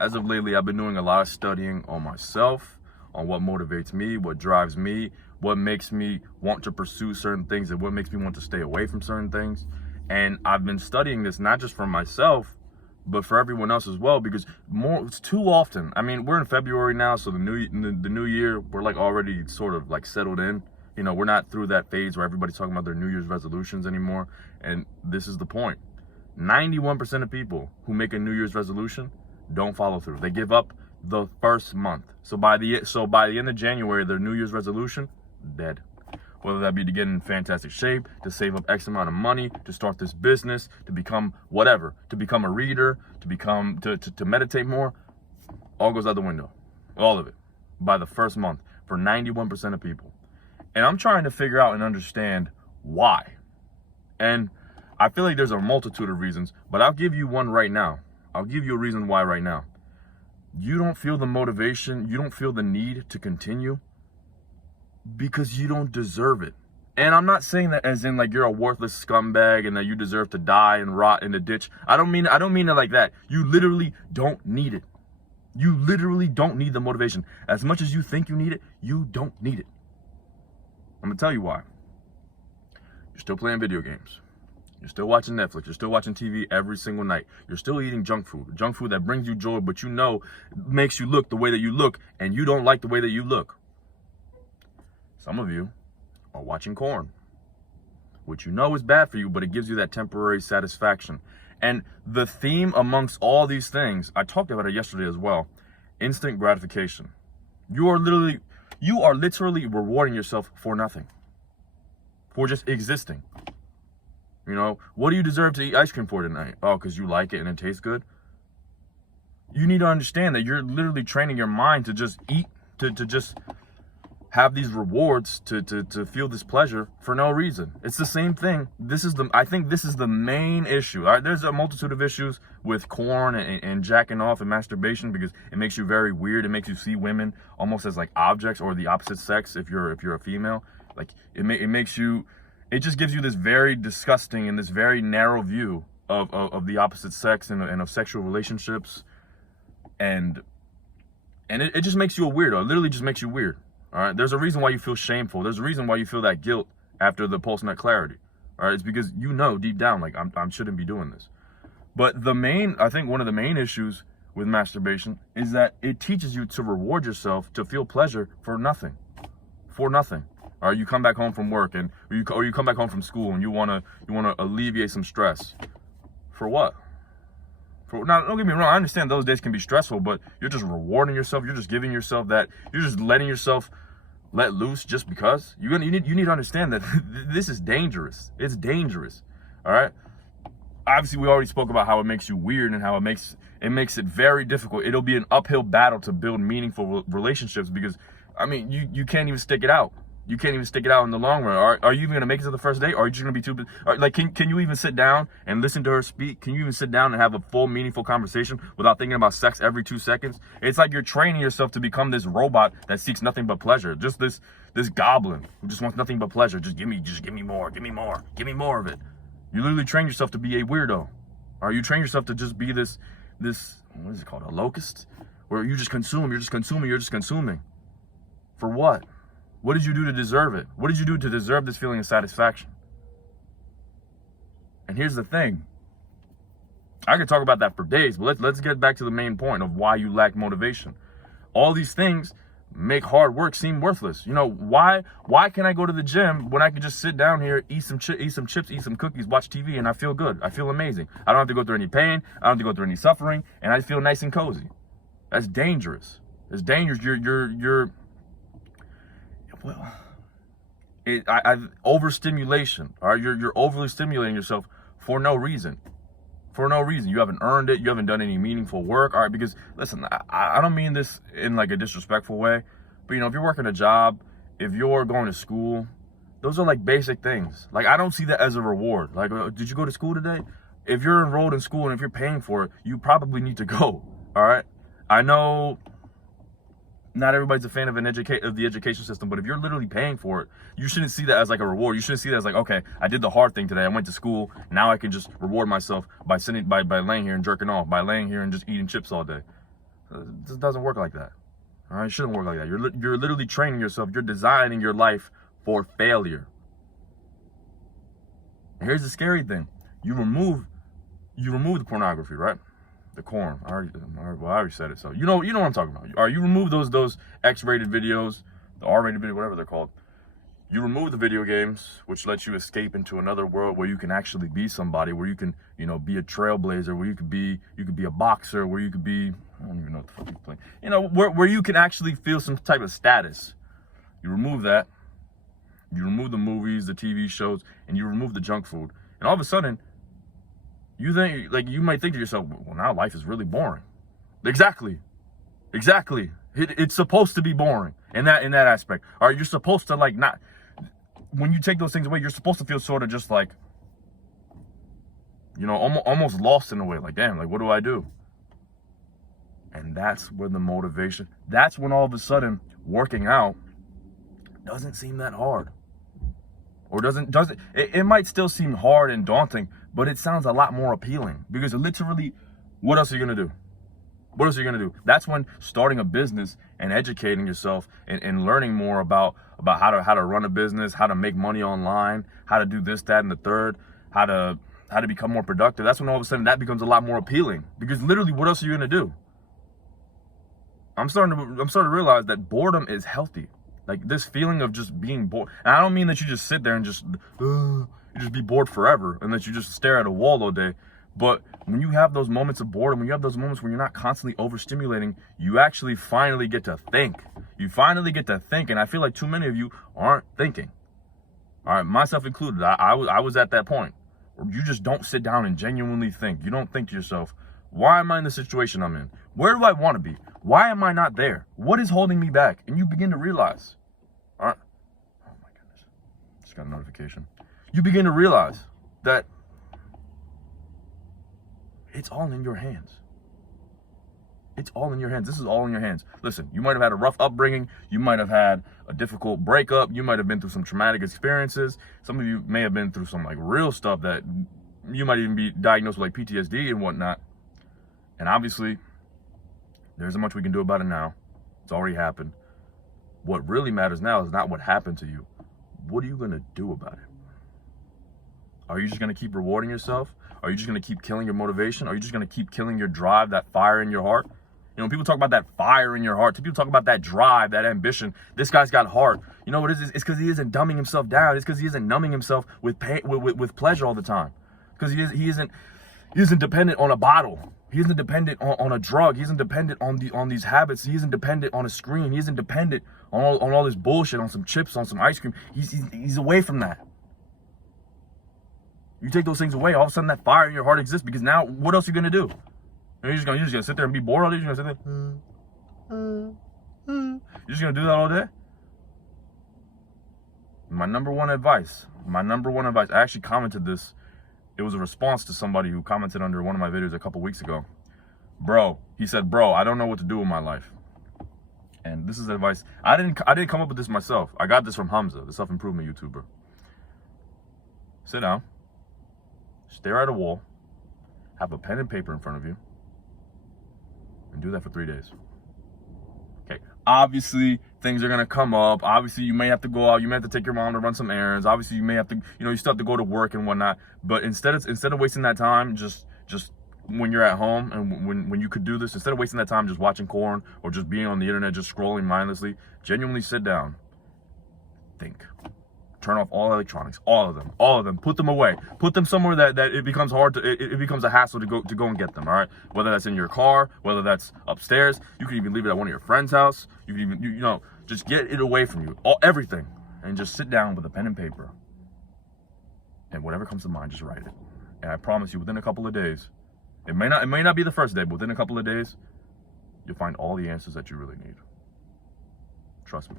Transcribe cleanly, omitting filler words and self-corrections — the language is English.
as of lately, I've been doing a lot of studying on myself, on what motivates me, what drives me, what makes me want to pursue certain things, and what makes me want to stay away from certain things. And I've been studying this not just for myself, but for everyone else as well, because it's too often. I mean, we're in February now, so the new year, we're like already sort of like settled in. You know, we're not through that phase where everybody's talking about their New Year's resolutions anymore. And this is the point. 91% of people who make a New Year's resolution don't follow through. They give up the first month. So by the end of January, their New Year's resolution, dead. Whether that be to get in fantastic shape, to save up X amount of money, to start this business, to become whatever, to become a reader, to meditate more, all goes out the window. All of it. By the first month for 91% of people. And I'm trying to figure out and understand why. And I feel like there's a multitude of reasons, but I'll give you one right now. I'll give you a reason why right now. You don't feel the motivation, you don't feel the need to continue because you don't deserve it. And I'm not saying that as in like you're a worthless scumbag and that you deserve to die and rot in the ditch. I don't mean it like that. You literally don't need it. You literally don't need the motivation. As much as you think you need it, you don't need it. I'm gonna tell you why. You're still playing video games. You're still watching Netflix. You're still watching TV every single night. You're still eating junk food that brings you joy, but you know makes you look the way that you look, and you don't like the way that you look. Some of you are watching porn, which you know is bad for you, but it gives you that temporary satisfaction. And the theme amongst all these things, I talked about it yesterday as well, instant gratification. You are literally rewarding yourself for nothing, for just existing. You know, what do you deserve to eat ice cream for tonight? Oh, because you like it and it tastes good? You need to understand that you're literally training your mind to just eat, to just have these rewards, to feel this pleasure for no reason. It's the same thing. I think this is the main issue. All right, there's a multitude of issues with porn and jacking off and masturbation because it makes you very weird. It makes you see women almost as like objects or the opposite sex if you're a female. Like it just gives you this very disgusting and this very narrow view of the opposite sex and of sexual relationships. And it just makes you a weirdo. It literally just makes you weird. All right, there's a reason why you feel shameful. There's a reason why you feel that guilt after the post-nut clarity. All right, it's because you know deep down, like, I shouldn't be doing this. But I think one of the main issues with masturbation is that it teaches you to reward yourself, to feel pleasure for nothing. For nothing. All right, you come back home from work or you come back home from school and you wanna alleviate some stress. For what? Now, don't get me wrong, I understand those days can be stressful, but you're just rewarding yourself. You're just giving yourself that. You're just letting yourself let loose just because. You need to understand that this is dangerous. It's dangerous. All right. Obviously, we already spoke about how it makes you weird and how it makes it very difficult. It'll be an uphill battle to build meaningful relationships because, I mean, you can't even stick it out. You can't even stick it out in the long run. Are you even going to make it to the first date? Or are you just going to be too busy? Like, can you even sit down and listen to her speak? Can you even sit down and have a full, meaningful conversation without thinking about sex every 2 seconds? It's like you're training yourself to become this robot that seeks nothing but pleasure. Just this goblin who just wants nothing but pleasure. Just give me more, give me more, give me more of it. You literally train yourself to be a weirdo. Or you train yourself to just be this, what is it called? A locust? Where you just consume, you're just consuming. For what? What did you do to deserve it? What did you do to deserve this feeling of satisfaction? And here's the thing. I could talk about that for days, but let's get back to the main point of why you lack motivation. All these things make hard work seem worthless. You know, why can I go to the gym when I can just sit down here, eat some chips, eat some cookies, watch TV, and I feel good. I feel amazing. I don't have to go through any pain. I don't have to go through any suffering, and I feel nice and cozy. That's dangerous. It's dangerous. Overstimulation. All right, you're overly stimulating yourself for no reason. For no reason. You haven't earned it. You haven't done any meaningful work. All right, because listen, I don't mean this in like a disrespectful way, but you know, if you're working a job, if you're going to school, those are like basic things. Like, I don't see that as a reward. Like, did you go to school today? If you're enrolled in school and if you're paying for it, you probably need to go. All right. I know not everybody's a fan of the education system, but if you're literally paying for it, you shouldn't see that as like a reward. You shouldn't see that as like, okay, I did the hard thing today. I went to school. Now I can just reward myself by laying here and jerking off, by laying here and just eating chips all day. It just doesn't work like that. All right, it shouldn't work like that. You're literally training yourself. You're designing your life for failure. And here's the scary thing: you remove the pornography, right? The corn. I already said it. So you know what I'm talking about. All right, you remove those X-rated videos, the R-rated video, whatever they're called. You remove the video games, which lets you escape into another world where you can actually be somebody, where you can, be a trailblazer, where you could be a boxer, where you could be, I don't even know what the fuck you play. Where you can actually feel some type of status. You remove that. You remove the movies, the TV shows, and you remove the junk food. And all of a sudden, you might think to yourself, well, now life is really boring. Exactly. It's supposed to be boring in that aspect. All right, you're supposed to not. When you take those things away, you're supposed to feel sort of just almost lost in a way. Like, damn, what do I do? And that's where the motivation, that's when all of a sudden working out doesn't seem that hard. Or it might still seem hard and daunting, but it sounds a lot more appealing. Because literally, what else are you going to do? What else are you going to do? That's when starting a business and educating yourself and learning more about how to run a business, how to make money online, how to do this, that, and the third, how to become more productive. That's when all of a sudden that becomes a lot more appealing. Because literally, what else are you going to do? I'm starting to realize that boredom is healthy. Like this feeling of just being bored. And I don't mean that you just sit there and just be bored forever and that you just stare at a wall all day. But when you have those moments of boredom, when you have those moments where you're not constantly overstimulating, you actually finally get to think. You finally get to think, and I feel like too many of you aren't thinking. All right, myself included. I was at that point where you just don't sit down and genuinely think. You don't think to yourself, why am I in the situation I'm in? Where do I want to be? Why am I not there? What is holding me back? And you begin to realize, all right, oh my goodness, just got a notification. You begin to realize that it's all in your hands. It's all in your hands. This is all in your hands. Listen, you might have had a rough upbringing. You might have had a difficult breakup. You might have been through some traumatic experiences. Some of you may have been through some real stuff that you might even be diagnosed with PTSD and whatnot. And obviously, there isn't much we can do about it now. It's already happened. What really matters now is not what happened to you. What are you going to do about it? Are you just going to keep rewarding yourself? Are you just going to keep killing your motivation? Are you just going to keep killing your drive, that fire in your heart? When people talk about that fire in your heart, people talk about that drive, that ambition. This guy's got heart. You know what it is? It's because he isn't dumbing himself down. It's because he isn't numbing himself with pain, with pleasure all the time. Because he isn't dependent on a bottle. He isn't dependent on a drug. He isn't dependent on these habits. He isn't dependent on a screen. He isn't dependent on all this bullshit, on some chips, on some ice cream. He's away from that. You take those things away, all of a sudden that fire in your heart exists, because now what else are you gonna do? You're just gonna sit there and be bored all day? You're just gonna sit there. You're just gonna do that all day? My number one advice, I actually commented this. It was a response to somebody who commented under one of my videos a couple weeks ago. He said, bro, I don't know what to do with my life. And this is advice. I didn't come up with this myself. I got this from Hamza, the self-improvement YouTuber. Sit down. Stare at a wall, have a pen and paper in front of you, and do that for 3 days. Okay, obviously things are gonna come up. Obviously you may have to go out, you may have to take your mom to run some errands. Obviously you may have to, you still have to go to work and whatnot. But instead of wasting that time, just when you're at home and when you could do this, instead of wasting that time just watching porn or just being on the internet, just scrolling mindlessly, genuinely sit down, think. Turn off all electronics, all of them. Put them away. Put them somewhere that it becomes hard to, it becomes a hassle to go and get them, all right? Whether that's in your car, whether that's upstairs, you can even leave it at one of your friend's house. You can even, just get it away from you, everything. And just sit down with a pen and paper. And whatever comes to mind, just write it. And I promise you, within a couple of days, it may not be the first day, but within a couple of days, you'll find all the answers that you really need. Trust me.